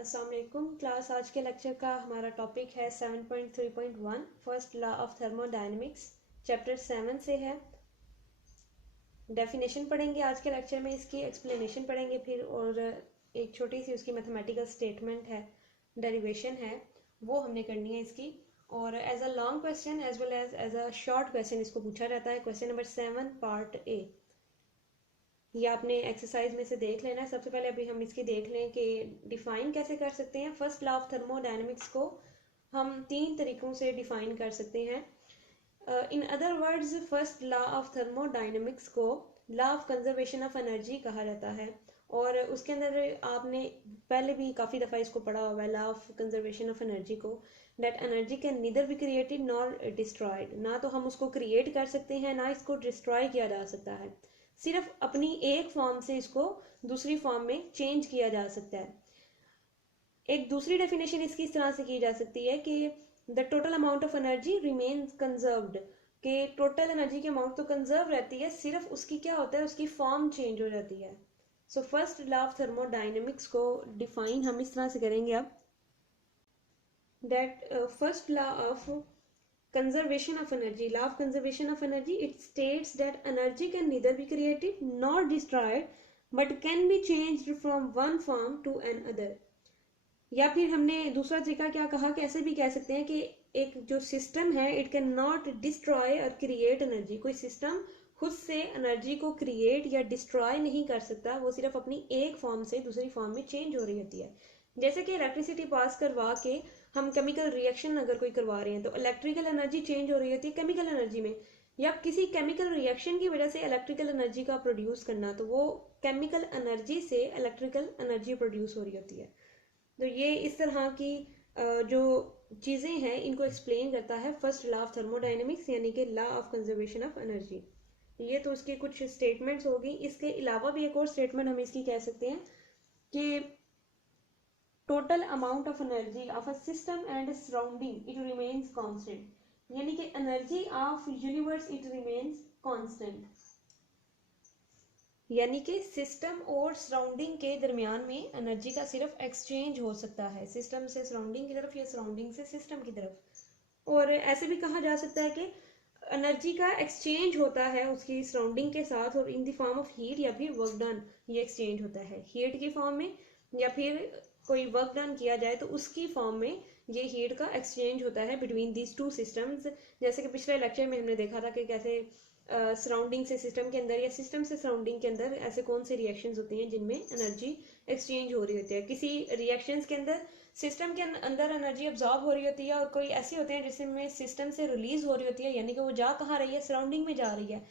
अस्सलाम वालेकुम क्लास। आज के लेक्चर का हमारा टॉपिक है 7.3.1 first law of thermodynamics, chapter 7 से है। डेफिनेशन पढ़ेंगे आज के लेक्चर में, इसकी एक्सप्लेनेशन पढ़ेंगे फिर, और एक छोटी सी उसकी मैथमेटिकल स्टेटमेंट है, डेरिवेशन है, वो हमने करनी है इसकी। और as a long question as well as a short question इसको पूछा जाता है। क्वेश्चन नंबर 7 पार्ट ए, ये आपने एक्सरसाइज में से देख लेना है। सबसे पहले अभी हम इसकी देख लें कि डिफाइन कैसे कर सकते हैं। फर्स्ट लॉ ऑफ थर्मोडायनेमिक्स को हम 3 तरीकों से डिफाइन कर सकते हैं। In other words, first law of thermodynamics को law of conservation of energy कहा जाता है। और उसके अंदर आपने पहले भी काफ़ी दफ़ा इसको पढ़ा हुआ है, law of conservation of energy को, that energy can neither be created nor destroyed. ना तो हम उसको क्रिएट कर सकते हैं, ना इसको डिस्ट्रॉय किया जा सकता है। सिर्फ अपनी एक फॉर्म से इसको दूसरी फॉर्म में चेंज किया जा सकता है। एक दूसरी डेफिनेशन इसकी इस तरह से की जा सकती है कि the total amount of energy remains conserved, कि टोटल एनर्जी की अमाउंट तो कंजर्व रहती है, सिर्फ उसकी क्या होता है, उसकी फॉर्म चेंज हो जाती है। So first law of thermodynamics को डिफाइन हम इस तरह से करेंगे अब, that first law of conservation of energy, law of conservation of energy, it states that energy can neither be created nor destroyed but can be changed from one form to another। या फिर हमने दूसरा तरीका क्या कहा कि ऐसे भी कह सकते हैं कि एक जो सिस्टम है, इट कैन नॉट डिस्ट्रॉय और क्रिएट एनर्जी। कोई सिस्टम खुद से एनर्जी को क्रिएट या डिस्ट्रॉय नहीं कर सकता, वो सिर्फ अपनी एक फॉर्म से दूसरी फॉर्म में चेंज हो रही होती है। जैसे कि इलेक्ट्रिसिटी पास करवा के हम केमिकल रिएक्शन अगर कोई करवा रहे हैं तो इलेक्ट्रिकल एनर्जी चेंज हो रही होती है केमिकल एनर्जी में, या किसी केमिकल रिएक्शन की वजह से इलेक्ट्रिकल एनर्जी का प्रोड्यूस करना, तो वो केमिकल एनर्जी से इलेक्ट्रिकल एनर्जी प्रोड्यूस हो रही होती है। तो ये इस तरह की जो चीज़ें हैं इनको एक्सप्लेन करता है फर्स्ट लॉ ऑफ थर्मोडायनेमिक्स, यानी कि law of conservation of energy. ये तो उसकी कुछ स्टेटमेंट्स होगी। इसके अलावा भी एक और स्टेटमेंट हम इसकी कह सकते हैं कि total amount of energy of a system and surrounding it remains constant, यानी कि energy of universe it remains constant, यानी कि सिस्टम और सराउंडिंग के दरमियान में एनर्जी का सिर्फ एक्सचेंज हो सकता है, सिस्टम से सराउंडिंग की तरफ या सराउंडिंग से सिस्टम की तरफ। और ऐसे भी कहा जा सकता है कि एनर्जी का एक्सचेंज होता है उसकी सराउंडिंग के साथ, और in the form of heat या फिर वर्क डन, ये एक्सचेंज होता है हीट की फॉर्म में, या फिर कोई वर्क डन किया जाए तो उसकी फॉर्म में ये हीट का एक्सचेंज होता है बिटवीन दीज टू सिस्टम्स। जैसे कि पिछले लेक्चर में हमने देखा था कि कैसे सराउंडिंग से सिस्टम के अंदर या सिस्टम से सराउंडिंग के अंदर ऐसे कौन से रिएक्शंस होती हैं जिनमें एनर्जी एक्सचेंज हो रही होती है। किसी रिएक्शंस के अंदर सिस्टम के अंदर एनर्जी अब्जॉर्ब हो रही होती है, और कोई ऐसी होते हैं जिसमें सिस्टम से रिलीज हो रही होती है, यानी कि वो जा कहाँ रही है, सराउंडिंग में जा रही है।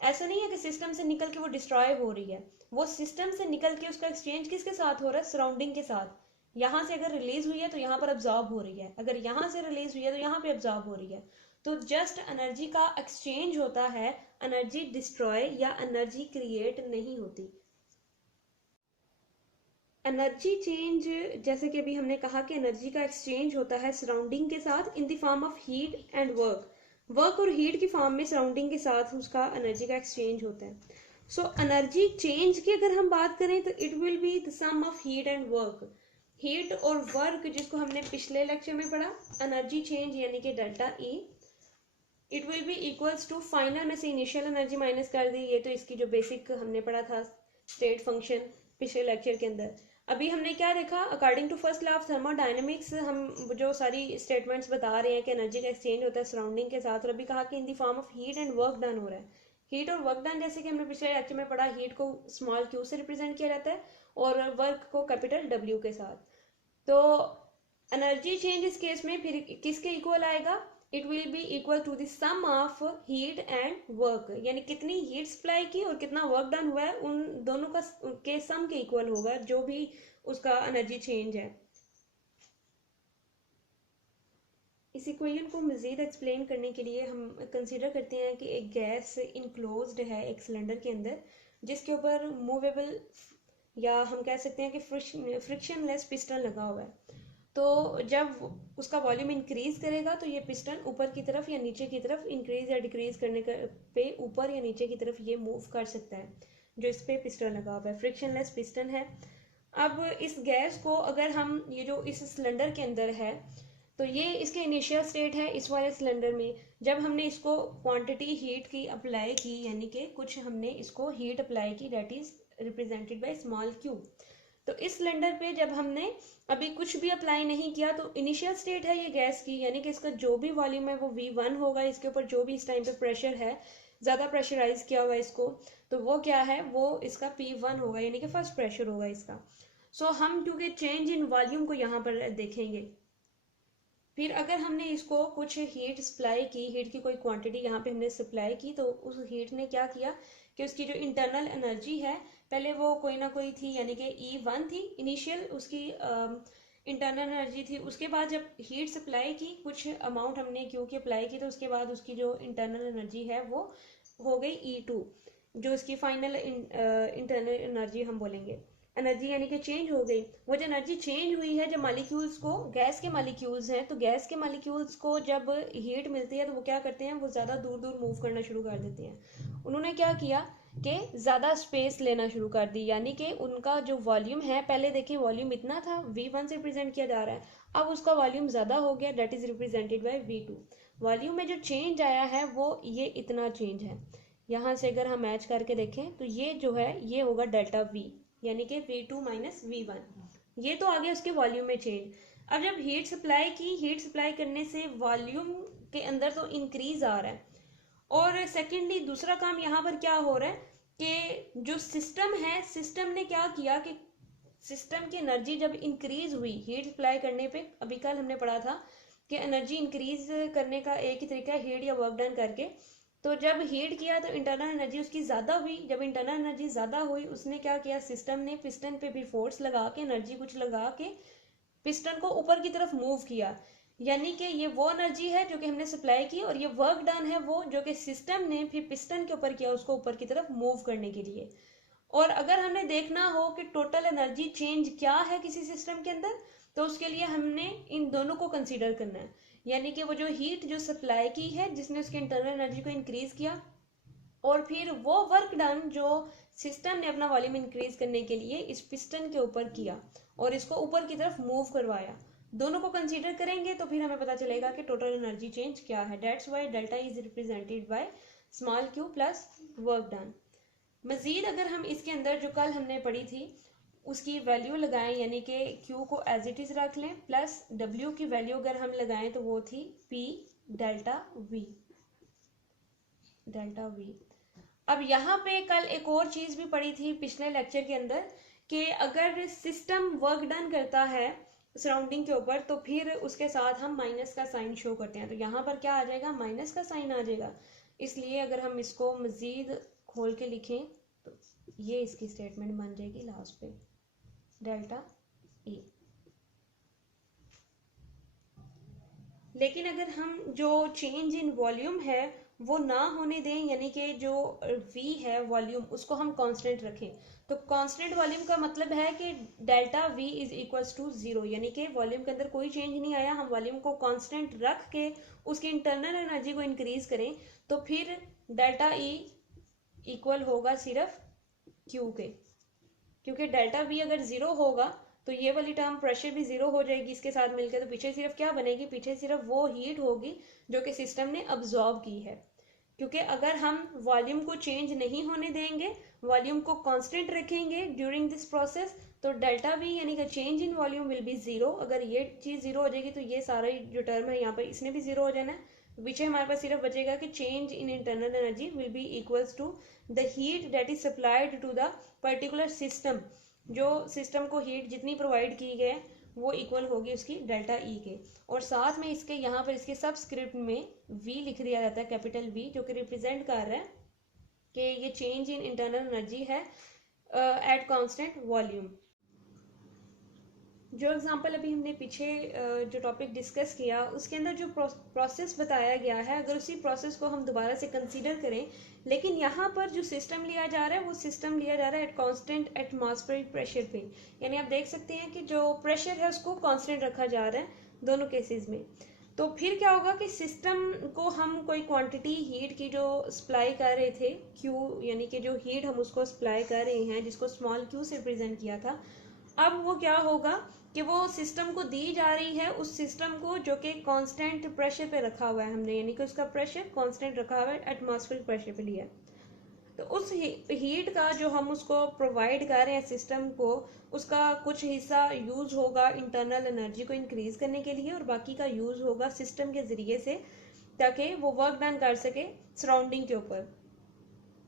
ऐसा नहीं है कि सिस्टम से निकल के वो डिस्ट्रॉय हो रही है, वो सिस्टम से निकल के उसका एक्सचेंज किसके साथ हो रहा है, सराउंडिंग के साथ। यहाँ से अगर रिलीज हुई है तो यहाँ पर अब्जॉर्ब हो रही है, अगर यहाँ से रिलीज हुई है तो यहाँ पे अब्जॉर्ब हो रही है। तो जस्ट एनर्जी का एक्सचेंज होता है, एनर्जी डिस्ट्रॉय या एनर्जी क्रिएट नहीं होती। एनर्जी चेंज, जैसे कि अभी हमने कहा कि एनर्जी का एक्सचेंज होता है सराउंडिंग के साथ in the form of heat and work और हीट की फॉर्म में सराउंडिंग के साथ उसका एनर्जी का एक्सचेंज होता है। सो एनर्जी चेंज की अगर हम बात करें तो it will be the sum of heat and work. Heat और वर्क जिसको हमने पिछले लेक्चर में पढ़ा, एनर्जी चेंज यानी कि delta E, it will be equals to final में से इनिशियल एनर्जी माइनस कर दी। ये तो इसकी जो बेसिक हमने पढ़ा था स्टेट फंक्शन पिछले लेक्चर के अंदर। अभी हमने क्या देखा, according to first law of thermodynamics हम जो सारी स्टेटमेंट्स बता रहे हैं कि एनर्जी का एक्सचेंज होता है सराउंडिंग के साथ, और अभी कहा कि in the form of heat and work done हो रहा है। हीट और वर्क डन, जैसे कि हमने पिछले लेक्चर में पढ़ा, हीट को स्मॉल क्यू से रिप्रेजेंट किया जाता है और वर्क को कैपिटल डब्ल्यू के साथ। तो एनर्जी चेंज इस केस में फिर किसके इक्वल आएगा, it will be equal to the sum of heat and work, यानी कितनी हीट सप्लाई की और कितना वर्क डन हुआ है, उन दोनों का के सम के इक्वल होगा जो भी उसका एनर्जी चेंज है। इस इक्वेशन को मज़ीद एक्सप्लेन करने के लिए हम कंसीडर करते हैं कि एक गैस इनक्लोज्ड है एक सिलेंडर के अंदर, जिसके ऊपर मूवेबल या हम कह सकते हैं कि फ्रिक्शनलेस पिस्टन लगा हुआ है। तो जब उसका वॉल्यूम इंक्रीज करेगा तो ये पिस्टन ऊपर की तरफ या नीचे की तरफ इंक्रीज या डिक्रीज करने पे ऊपर या नीचे की तरफ ये मूव कर सकता है, जो इस पे पिस्टन लगा हुआ है, फ्रिक्शनलेस पिस्टन है। अब इस गैस को अगर हम ये जो इस सिलेंडर के अंदर है, तो ये इसके इनिशियल स्टेट है इस वाले सिलेंडर में। जब हमने इसको क्वांटिटी हीट की अप्लाई की, यानी कि कुछ हमने इसको हीट अप्लाई की, that is represented by small Q. तो इस सिलेंडर पे जब हमने अभी कुछ भी अप्लाई नहीं किया, तो इनिशियल स्टेट है ये गैस की, यानी कि इसका जो भी वॉल्यूम है वो V1 होगा। इसके ऊपर जो भी इस टाइम पे प्रेशर है, ज़्यादा प्रेशराइज किया हुआ इसको, तो वो क्या है, वो इसका P1 होगा, यानी कि फर्स्ट प्रेशर होगा इसका। सो हम क्योंकि चेंज इन वॉल्यूम को यहाँ पर देखेंगे। फिर अगर हमने इसको कुछ हीट सप्लाई की, हीट की कोई क्वांटिटी यहाँ पे हमने सप्लाई की, तो उस हीट ने क्या किया कि उसकी जो इंटरनल एनर्जी है, पहले वो कोई ना कोई थी, यानी कि E1 थी इनिशियल उसकी इंटरनल एनर्जी थी। उसके बाद जब हीट सप्लाई की, कुछ अमाउंट हमने क्यू की अप्लाई की, तो उसके बाद उसकी जो इंटरनल एनर्जी है वो हो गई E2, जो इसकी फाइनल इंटरनल एनर्जी हम बोलेंगे। एनर्जी यानी कि चेंज हो गई। वो जो एनर्जी चेंज हुई है, जब मालिक्यूल्स को, गैस के मालिक्यूल्स हैं, तो गैस के मालिक्यूल्स को जब हीट मिलती है तो वो क्या करते हैं, वो ज़्यादा दूर दूर मूव करना शुरू कर देते हैं। उन्होंने क्या किया कि ज़्यादा स्पेस लेना शुरू कर दी, यानी कि उनका जो वॉल्यूम है, पहले देखिए वॉल्यूम इतना था, V1 से रिप्रेजेंट किया जा रहा है, अब उसका वॉल्यूम ज़्यादा हो गया, that is represented by V2। Volume में जो चेंज आया है वो ये इतना चेंज है। यहाँ से अगर हम मैच करके देखें तो ये जो है ये होगा डेल्टा V, यानी कि V2 माइनस V1। ये तो आ गया उसके वॉल्यूम में चेंज। अब जब हीट सप्लाई की, हीट सप्लाई करने से वॉल्यूम के अंदर तो इंक्रीज आ रहा है, और सेकेंडली दूसरा काम यहाँ पर क्या हो रहा है कि जो सिस्टम है, सिस्टम ने क्या किया कि सिस्टम की एनर्जी जब इंक्रीज हुई हीट सप्लाई करने पे, अभी कल हमने पढ़ा था कि एनर्जी इंक्रीज करने का एक ही तरीका है, हीट या वर्क डन करके। तो जब हीट किया तो इंटरनल एनर्जी उसकी ज़्यादा हुई। जब इंटरनल एनर्जी ज़्यादा हुई, उसने क्या किया, सिस्टम ने पिस्टन पे भी फोर्स लगा के, एनर्जी कुछ लगा के पिस्टन को ऊपर की तरफ मूव किया। यानी कि ये वो एनर्जी है जो कि हमने सप्लाई की, और ये वर्क डन है वो जो कि सिस्टम ने फिर पिस्टन के ऊपर किया, उसको ऊपर की तरफ मूव करने के लिए। और अगर हमने देखना हो कि टोटल एनर्जी चेंज क्या है किसी सिस्टम के अंदर, तो उसके लिए हमने इन दोनों को कंसीडर करना है। यानी कि वो जो हीट जो सप्लाई की है, जिसने उसकी इंटरनल एनर्जी को इंक्रीज किया, और फिर वो वर्क डन जो सिस्टम ने अपना वॉल्यूम इंक्रीज करने के लिए इस पिस्टन के ऊपर किया और इसको ऊपर की तरफ मूव करवाया, दोनों को कंसीडर करेंगे तो फिर हमें पता चलेगा कि टोटल एनर्जी चेंज क्या है। That's why delta is represented by small Q plus work done. मजीद अगर हम इसके अंदर जो कल हमने पढ़ी थी उसकी वैल्यू लगाएं, यानी कि Q को एज इट इज रख लें, प्लस W की वैल्यू अगर हम लगाएं तो वो थी P delta V, delta V। अब यहाँ पे कल एक और चीज भी पढ़ी थी पिछले लेक्चर के अंदर कि अगर सिस्टम वर्क डन करता है सराउंडिंग के ऊपर, तो फिर उसके साथ हम माइनस का साइन शो करते हैं, तो यहाँ पर क्या आ जाएगा, माइनस का साइन आ जाएगा। इसलिए अगर हम इसको मजीद खोल के लिखें तो ये इसकी स्टेटमेंट बन जाएगी लास्ट पे, डेल्टा E। लेकिन अगर हम जो चेंज इन वॉल्यूम है वो ना होने दें, यानी कि जो V है वॉल्यूम, उसको हम कांस्टेंट रखें, तो कांस्टेंट वॉल्यूम का मतलब है कि delta V is equals to 0, यानी कि वॉल्यूम के अंदर कोई चेंज नहीं आया, हम वॉल्यूम को कांस्टेंट रख के उसकी इंटरनल एनर्जी को इंक्रीज करें, तो फिर डेल्टा E इक्वल होगा सिर्फ Q के, क्योंकि डेल्टा V अगर 0 होगा तो ये वाली टर्म प्रेशर भी 0 हो जाएगी इसके साथ मिलकर, तो पीछे सिर्फ क्या बनेगी, पीछे सिर्फ वो हीट होगी जो कि सिस्टम ने अब्जॉर्ब की है। क्योंकि अगर हम वॉल्यूम को चेंज नहीं होने देंगे, वॉल्यूम को कांस्टेंट रखेंगे ड्यूरिंग दिस प्रोसेस, तो डेल्टा V यानी कि change in volume will B 0। अगर ये चीज 0 हो जाएगी तो ये सारा जो टर्म है यहाँ पर इसने भी 0 हो जाना है। पीछे हमारे पास सिर्फ बचेगा कि change in internal energy will be equals to the heat that is supplied to the particular system, जो सिस्टम को हीट जितनी प्रोवाइड की गई वो इक्वल होगी उसकी डेल्टा E के। और साथ में इसके यहाँ पर इसके सबस्क्रिप्ट में V लिख दिया जाता है, कैपिटल V, जो कि रिप्रेजेंट कर रहा है कि ये चेंज इन इंटरनल एनर्जी है एट कांस्टेंट वॉल्यूम। जो एग्जांपल अभी हमने पीछे जो टॉपिक डिस्कस किया उसके अंदर जो प्रोसेस बताया गया है, अगर उसी प्रोसेस को हम दोबारा से कंसीडर करें, लेकिन यहाँ पर जो सिस्टम लिया जा रहा है वो सिस्टम लिया जा रहा है एट कांस्टेंट एटमॉस्फेरिक प्रेशर पे, यानी आप देख सकते हैं कि जो प्रेशर है उसको कांस्टेंट रखा जा रहा है दोनों केसेस में। तो फिर क्या होगा कि सिस्टम को हम कोई क्वांटिटी हीट की जो सप्लाई कर रहे थे Q, यानी कि जो हीट हम उसको सप्लाई कर रहे हैं जिसको स्मॉल Q से रिप्रेजेंट किया था, अब वो क्या होगा कि वो सिस्टम को दी जा रही है, उस सिस्टम को जो कि कांस्टेंट प्रेशर पे रखा हुआ है हमने, यानी कि उसका प्रेशर कांस्टेंट रखा हुआ है, एटमॉस्फेरिक प्रेशर पे लिया है। तो उस हीट का जो हम उसको प्रोवाइड कर रहे हैं सिस्टम को, उसका कुछ हिस्सा यूज होगा इंटरनल एनर्जी को इंक्रीज करने के लिए और बाकी का यूज होगा सिस्टम के जरिए से, ताकि वो वर्क डन कर सके सराउंडिंग के ऊपर।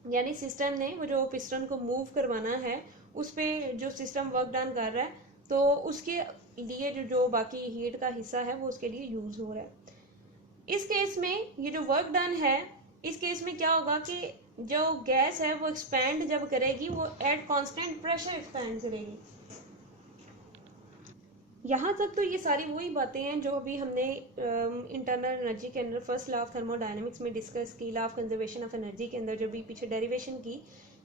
यानी सिस्टम ने वो जो पिस्टन को मूव करवाना है उस पे जो सिस्टम वर्क डन कर रहा है, तो उसके लिए जो बाकी हीट का हिस्सा है वो उसके लिए यूज हो रहा है। इस केस में ये जो वर्क डन है, इस केस में क्या होगा कि जो गैस है वो एक्सपैंड जब करेगी, वो एट कांस्टेंट प्रेशर एक्सपैंड करेगी। यहाँ तक तो ये सारी वही बातें हैं जो अभी हमने इंटरनल एनर्जी के अंदर फर्स्ट लॉ ऑफ थर्मोडायनेमिक्स में डिस्कस की, law of conservation of energy के अंदर जो भी पीछे डेरिवेशन की।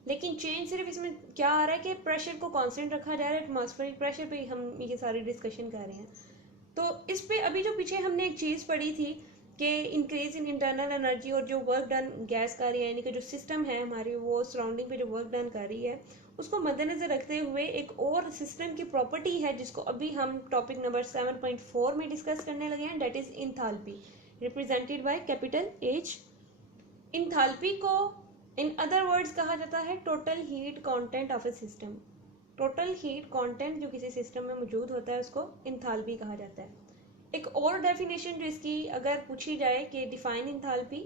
लेकिन चेंज सिर्फ इसमें क्या आ रहा है कि प्रेशर को कांस्टेंट रखा जा रहा है, एटमॉस्फेरिक प्रेशर पे हम ये सारी डिस्कशन कर रहे हैं। तो इस पे अभी जो पीछे हमने एक चीज़ पढ़ी थी कि इंक्रीज इन इंटरनल एनर्जी और जो वर्क डन गैस कर रही है, यानी कि जो सिस्टम है हमारी वो सराउंडिंग पे जो वर्क डन कर रही है, उसको मद्देनजर रखते हुए एक और सिस्टम की प्रॉपर्टी है जिसको अभी हम टॉपिक नंबर 7.4 में डिस्कस करने लगे हैं, that is enthalpy, represented by capital H. Enthalpy को इन अदर वर्ड्स कहा जाता है total heat content of a system. Total heat content जो किसी सिस्टम में मौजूद होता है उसको इंथाल्पी कहा जाता है। एक और डेफिनेशन जो इसकी अगर पूछी जाए कि define enthalpy,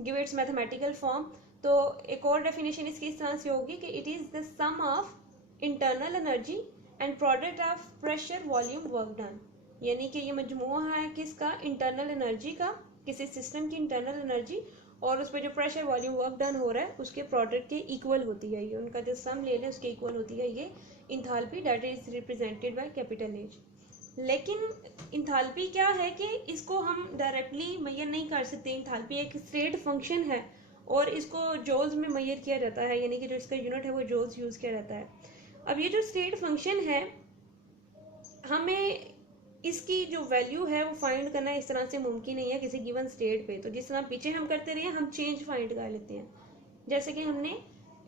give its mathematical form, तो एक और डेफिनेशन इसकी इस तरह से होगी कि it is the sum of internal energy and product of pressure volume work done. यानी कि ये मजमूआ है किसका, इंटरनल एनर्जी का, किसी सिस्टम की इंटरनल एनर्जी और उस पर जो प्रेशर वॉल्यूम वर्क डन हो रहा है उसके प्रोडक्ट के इक्वल होती है ये, उनका जो सम ले लें उसके इक्वल होती है ये enthalpy, that is represented by capital H. लेकिन इंथाल्पी क्या है कि इसको हम डायरेक्टली मेजर नहीं कर सकते। इंथाल्पी एक स्टेट फंक्शन है और इसको जॉल्स में मेजर किया जाता है, यानी कि जो इसका यूनिट है वो जॉल्स यूज किया जाता है। अब ये जो स्टेट फंक्शन है, हमें इसकी जो वैल्यू है वो फाइंड करना इस तरह से मुमकिन नहीं है किसी गिवन स्टेट पे। तो जिस तरह पीछे हम करते रहे हम चेंज फाइंड कर लेते हैं, जैसे कि हमने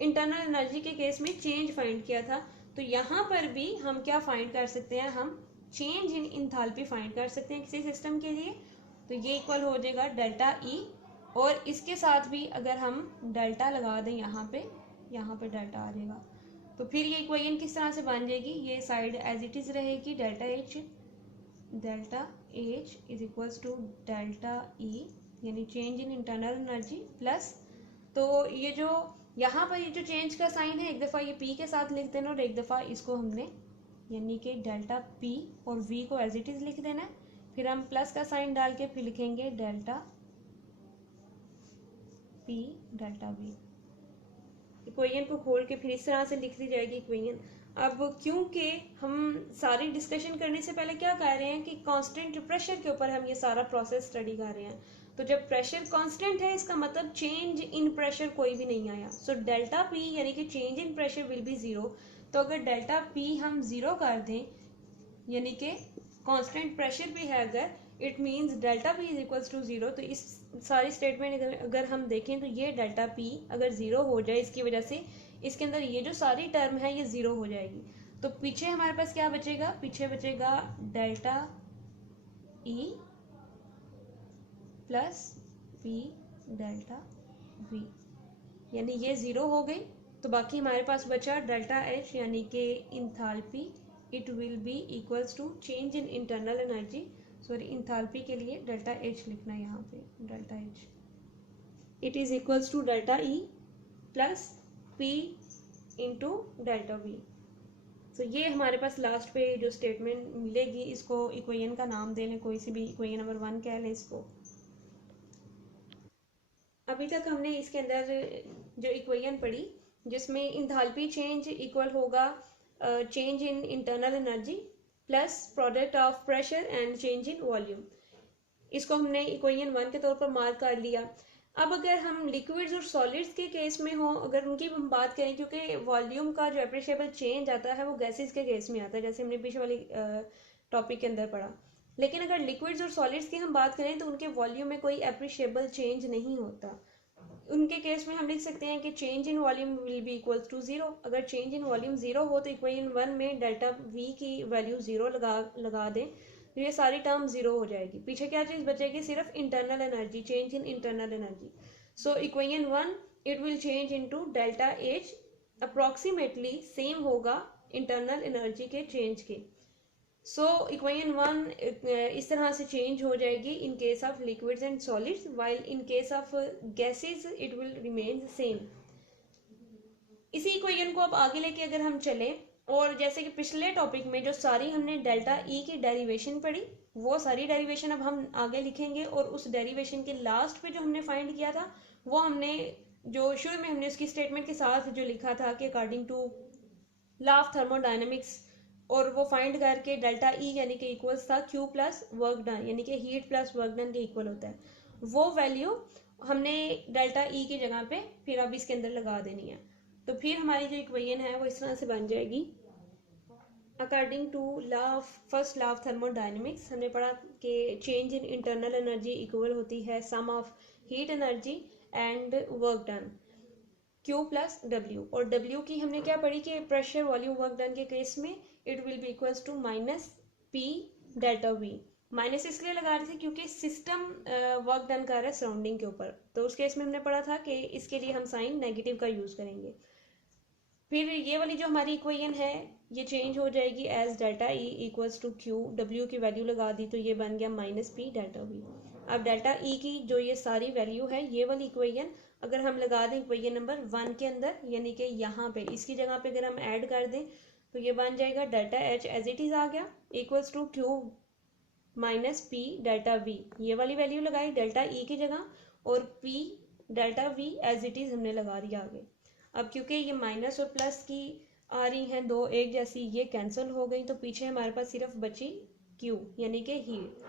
इंटरनल एनर्जी के केस में चेंज फाइंड किया था, तो यहाँ पर भी हम क्या फाइंड कर सकते हैं, हम चेंज इन इंथाल्पी फाइंड कर सकते हैं किसी सिस्टम के लिए। तो ये इक्वल हो जाएगा डेल्टा ई, और इसके साथ भी अगर हम डेल्टा लगा दें यहाँ पे डेल्टा आ जाएगा। तो फिर ये इक्वेशन किस तरह से बन जाएगी, ये साइड एज इट इज रहेगी, delta H is equals to delta E, यानी change in internal energy plus, तो ये जो यहाँ पर ये जो चेंज का साइन है एक दफ़ा ये पी के साथ लिख देना और एक दफ़ा इसको हमने यानी कि डेल्टा पी और वी को एज इट इज लिख देना है। फिर हम प्लस का साइन डाल के फिर लिखेंगे delta P delta we. Equation को खोल के फिर इस तरह से लिख दी जाएगी इक्वेशन। अब क्योंकि हम सारी डिस्कशन करने से पहले क्या कर रहे हैं कि कांस्टेंट प्रेशर के ऊपर हम ये सारा प्रोसेस स्टडी कर रहे हैं, तो जब प्रेशर कांस्टेंट है इसका मतलब चेंज इन प्रेशर कोई भी नहीं आया। सो डेल्टा पी यानी कि change in pressure will be zero. तो अगर डेल्टा पी हम जीरो कर दें यानी कि कांस्टेंट प्रेशर पे है अगर, it means delta P is equals to zero. तो इस सारी स्टेटमेंट अगर हम देखें तो ये डेल्टा पी अगर जीरो हो जाए इसकी वजह से इसके अंदर ये जो सारी टर्म है ये जीरो हो जाएगी। तो पीछे हमारे पास क्या बचेगा, पीछे बचेगा delta E plus P delta we, यानी ये जीरो हो गई। तो बाकी हमारे पास बचा डेल्टा एच यानी कि enthalpy, it will be equals to change in internal energy, sorry enthalpy के लिए डेल्टा एच लिखना है यहाँ पे, delta H it is equals to delta E plus P into delta V. तो ये हमारे पास लास्ट पे जो स्टेटमेंट मिलेगी इसको इक्वेशन का नाम दे लें, कोई सी भी इक्वेशन नंबर 1 कह लें इसको। अभी तक हमने इसके अंदर जो इक्वेशन पढ़ी जिसमें इंथाल्पी चेंज इक्वल होगा change in internal energy plus product of pressure and change in volume, इसको हमने इक्वेशन 1 के तौर पर मार्क कर लिया। अब अगर हम लिक्विड्स और सॉलिड्स के केस में हो, अगर उनकी हम बात करें, क्योंकि वॉल्यूम का जो एप्रिशिएबल चेंज आता है वो गैसेस के केस में आता है जैसे हमने पिछले वाली टॉपिक के अंदर पढ़ा। लेकिन अगर लिक्विड्स और सॉलिड्स की हम बात करें तो उनके वॉल्यूम में कोई एप्रिशिएबल चेंज नहीं होता। उनके केस में हम लिख सकते हैं कि change in volume will be equal to 0। अगर चेंज इन वॉल्यूम 0 हो तो इक्वेशन 1 में डेल्टा वी की वैल्यू 0 लगा दें तो ये सारी टर्म 0 हो जाएगी। पीछे क्या चीज़ बचेगी, सिर्फ internal energy, change in internal energy. So equation 1 it will change into delta H, approximately same होगा इंटरनल एनर्जी के चेंज के। सो इक्वेशन 1 इस तरह से चेंज हो जाएगी in case of liquids and solids, while in case of gases it will remain same. इसी equation को अब आगे लेके अगर हम चलें, और जैसे कि पिछले टॉपिक में जो सारी हमने डेल्टा ई की डेरिवेशन पढ़ी, वो सारी डेरिवेशन अब हम आगे लिखेंगे, और उस डेरिवेशन के लास्ट पे जो हमने फाइंड किया था वो हमने जो शुरू में हमने उसकी स्टेटमेंट के साथ जो लिखा था कि according to law of thermodynamics, और वो फाइंड करके डेल्टा ई यानी कि इक्वल्स था क्यू प्लस वर्क डन, यानी कि हीट प्लस वर्क डन के इक्वल होता है। वो वैल्यू हमने डेल्टा ई की जगह पे फिर अब इसके अंदर लगा देनी है। तो फिर हमारी जो इक्वेशन है वो इस तरह से बन जाएगी। According to law of first law of thermodynamics हमने पढ़ा कि change in internal energy equal होती है sum of heat energy and work done, Q plus W। और W की हमने क्या पढ़ी कि प्रेशर वॉल्यूम वर्क डन के केस में it will be equals to minus P delta V। Minus इसलिए लगा रहे थे क्योंकि सिस्टम वर्क डन कर रहा है सराउंडिंग के ऊपर, तो उस केस में हमने पढ़ा था कि इसके लिए हम साइन नेगेटिव का यूज करेंगे। फिर ये वाली जो हमारी इक्वेशन है ये चेंज हो जाएगी as delta E equals to Q, W की वैल्यू लगा दी तो ये बन गया माइनस पी डेल्टा वी। अब डेल्टा ई की जो ये सारी वैल्यू है ये वाली इक्वेशन अगर हम लगा दें इक्वेशन नंबर 1 के अंदर, यानी कि यहाँ पे इसकी जगह पे अगर हम ऐड कर दें तो ये बन जाएगा delta H as it is आ गया equals to Q minus P delta V. ये वाली वैल्यू लगाई डेल्टा ई की जगह, और P delta V as it is हमने लगा दिया आगे। अब क्योंकि ये माइनस और प्लस की आ रही हैं दो एक जैसी, ये कैंसिल हो गई तो पीछे हमारे पास सिर्फ बची Q यानी कि हीट।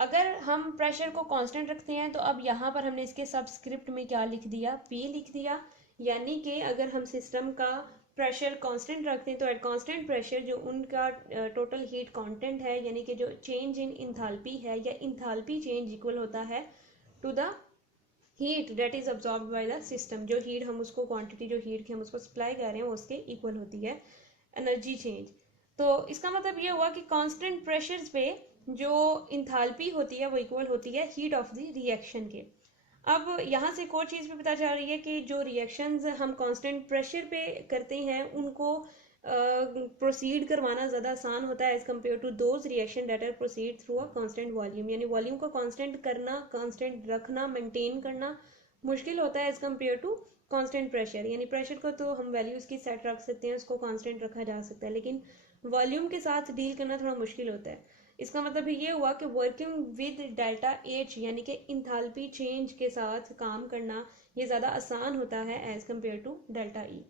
अगर हम प्रेशर को कांस्टेंट रखते हैं तो अब यहाँ पर हमने इसके सबस्क्रिप्ट में क्या लिख दिया, P लिख दिया। यानी कि अगर हम सिस्टम का प्रेशर कांस्टेंट रखते हैं तो एट कांस्टेंट प्रेशर जो उनका टोटल हीट कंटेंट है यानी कि जो चेंज इन इंथाल्पी है या इंथाल्पी चेंज इक्वल होता है to the heat that is absorbed by the system. जो हीट हम उसको क्वांटिटी जो हीट की हम उसको सप्लाई कर रहे हैं उसके इक्वल होती है एनर्जी चेंज। तो इसका मतलब ये हुआ कि कांस्टेंट प्रेशर्स पे जो इंथाल्पी होती है वो इक्वल होती है हीट ऑफ द रिएक्शन के। अब यहाँ से एक और चीज़ भी पता चल रही है कि जो रिएक्शंस हम कांस्टेंट प्रेशर पे करते हैं उनको प्रोसीड करवाना ज़्यादा आसान होता है as compare to those reaction that are proceed through a constant volume. यानी वॉल्यूम को कांस्टेंट करना, कांस्टेंट रखना, मेंटेन करना मुश्किल होता है as compare to constant pressure. यानी प्रेशर को तो हम वैल्यू उसकी सेट रख सकते हैं, उसको कांस्टेंट रखा जा सकता है, लेकिन वॉल्यूम के साथ डील करना थोड़ा मुश्किल होता है। इसका मतलब ये हुआ कि वर्किंग विद डेल्टा एच यानी कि इंथाल्पी चेंज के साथ काम करना ये ज़्यादा आसान होता है as compare to delta E.